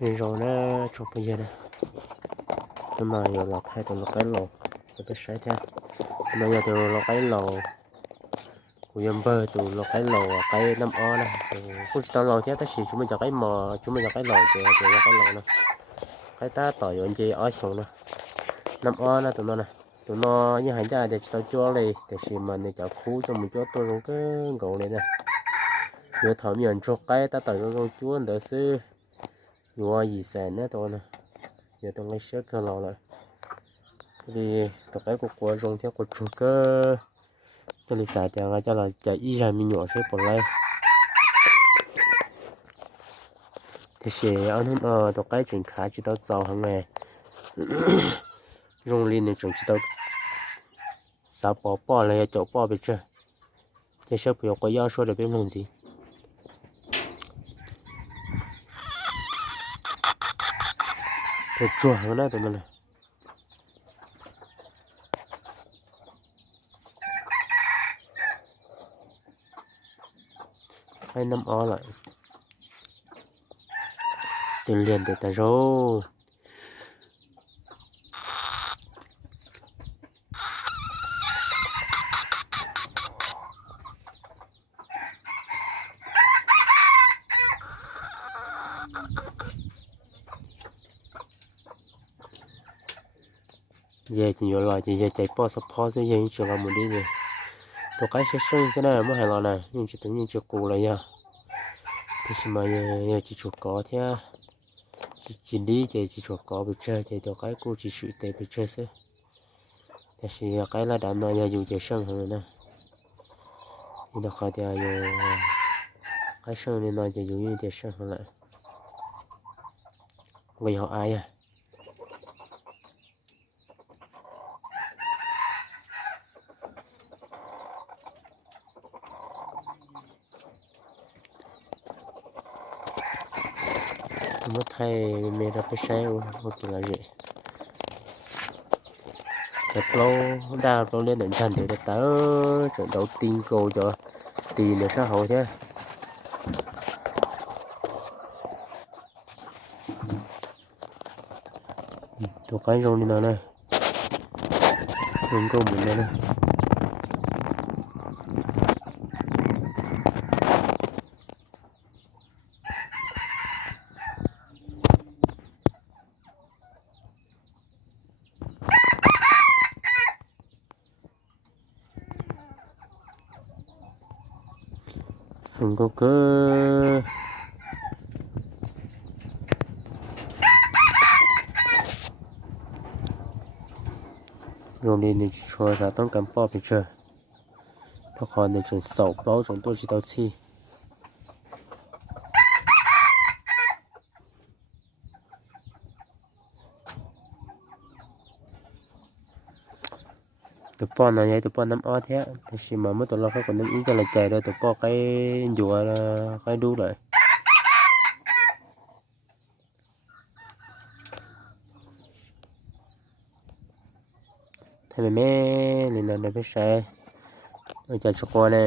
rồi nó chụp bây giờ này nhưng mà giờ lọt hai tụi lọt cái lầu rồi cái sấy theo bây giờ tụi lọt cái lầu của dân bơ tụi lọt cái lầu cái năm o này cũng chỉ tao lầu theo ta chỉ chúng mình cho cái mò chúng mình cho cái lột từ từ thì cái lò này cái ta tỏi yon chị ở xuống này năm o này tụi nó này tụi nó như hành ra để tao cho này để xem mà để cho khu cho mình cho tôi luôn cái gỗ này này giờ thở miệng cho cái ta tỏi trong chúa đỡ sư vừa gì sản nữa tôi nè. Giờ tôi lấy sớt cơ lò lại. Thì tập cái cục của rong theo cục chuột cơ. Tôi lấy xài tiền cho là chạy ít ra mình nhỏ sẽ bỏ lại. Thì sẽ anh hơn ờ tập cái chuyện khá chỉ tao giàu hàng ngày rong liền này chúng chỉ tao sao bỏ bỏ lại chỗ bỏ bị chưa? Thì sẽ phải có giao số để biết làm gì? Tôi chua hơn đấy tụi mình này. Hai năm o lại. Tiền liền để ta rồi. Giờ chỉ nhiều loại chỉ giờ chạy po sắp po sẽ giờ chỉ làm một đi rồi tổ cái sẽ sinh thế này mới hài lòng này nhưng chỉ tính nhiên chưa cụ lại nha thì xem mà giờ chỉ chuột có thế chỉ chỉ đi chỉ chỉ chuột có bị chơi thì tổ cái cô chỉ chịu tệ bị chơi sẽ thì chỉ cái là đám này giờ dùng chơi sân hơn nè nhưng đó khỏi thì giờ cái sân này nó giờ dùng như chơi sân hơn lại người họ ai à? Mất thay mê ra cái xe một kiểu là gì? Đẹp lâu đa lâu lên đến thành thì được tớ trận đấu tin cô cho tiền được xã hội chứ tôi cái đi nào này. Không câu mình này này. không có cơ rồi nên thì cho raต้องการป้อไปเจอเพร ป้อนอะไรตัวป้อนน้ำอ้อแท้แต่ชิมาเมื่อตัวเราเขาคนน้ำอีจะละใจเลยตัวก็ใกล้อยู่อะไรใกล้ดูเลยทำไมแม่เลยนะเดี๋ยวไปใช้อาจารย์สกอเนี่ย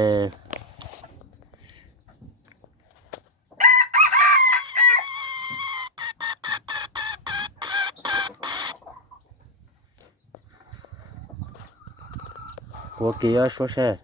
我给他说事。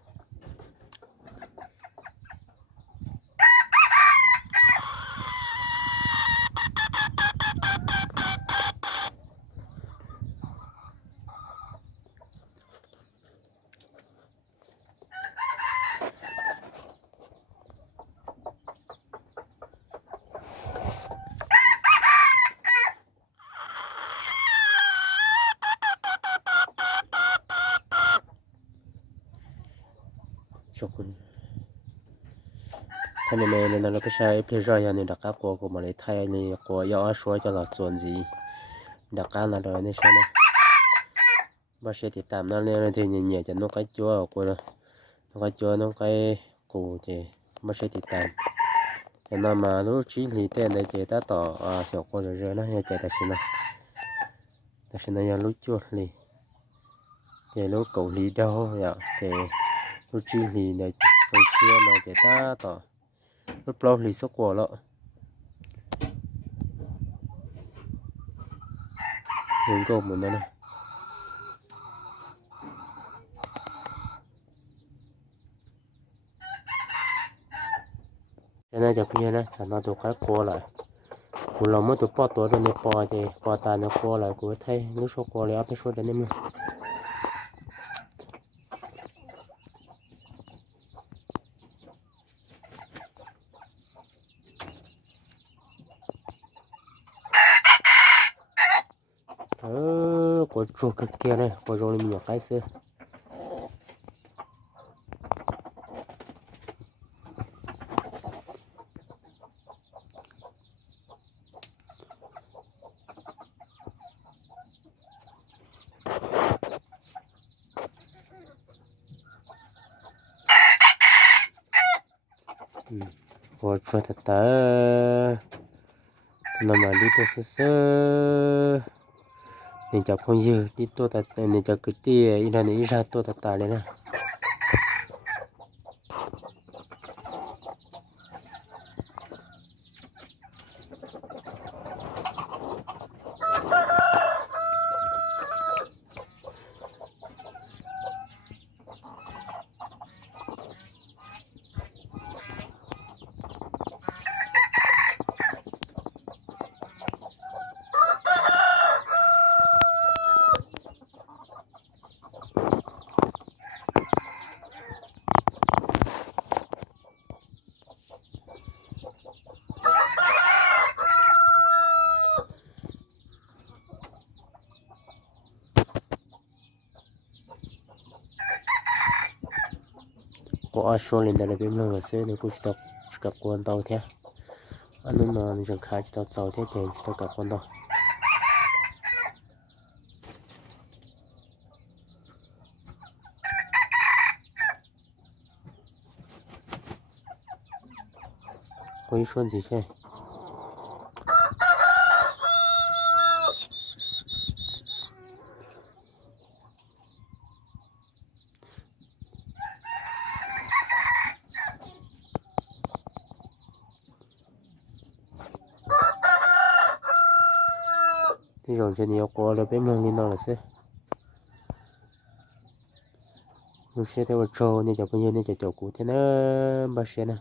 chokun. Thane le le na lo pesha e pleja ya ne daka của của male thai ni ko ya a shwa cha la chon ji daka na lo ne sha na. Ba she ti tam na le ne te ni ni cha no ka chua ko nó no ka chua nó ka ko te. Ba she ti tam. Thế nên mà lúc chỉ lì tên này chế ta tỏ à sẹo con rồi rồi nó nhà chế ta xin nó ta xin nó nhà lúc chuột lì chế lúc cầu lì đâu nhở chế lúc chi thì này rồi chia là chỉ ta tỏ, lúc lâu thì số của lọ. Hướng gồm một này cho nên chụp như này chẳng nói được cái cô lại. Cú lòng mới tụi bỏ tuổi rồi này bỏ thì bỏ tài nó cô lại cú thấy nước số cô lại, áp số đến em mà ờ có chuột cái kia này có rồi mình cái nên chả không dư, đi tôi ta à, nên chả cứ đi ý là nên ra tôi ta tà lên nè. Có ai số lên đây là bên lưng ở xe này cũng chỉ gặp quan tàu thế. Anh nó mình chẳng khai chỉ đọc tàu thế chỉ đọc gặp quan tàu. Có ý số gì chứ thì rồi cho nhiều qua là bên lưng lên đó là xe. Nó xe theo trâu nên cho bây giờ nên cho chỗ cũ thế nó bao xe nè.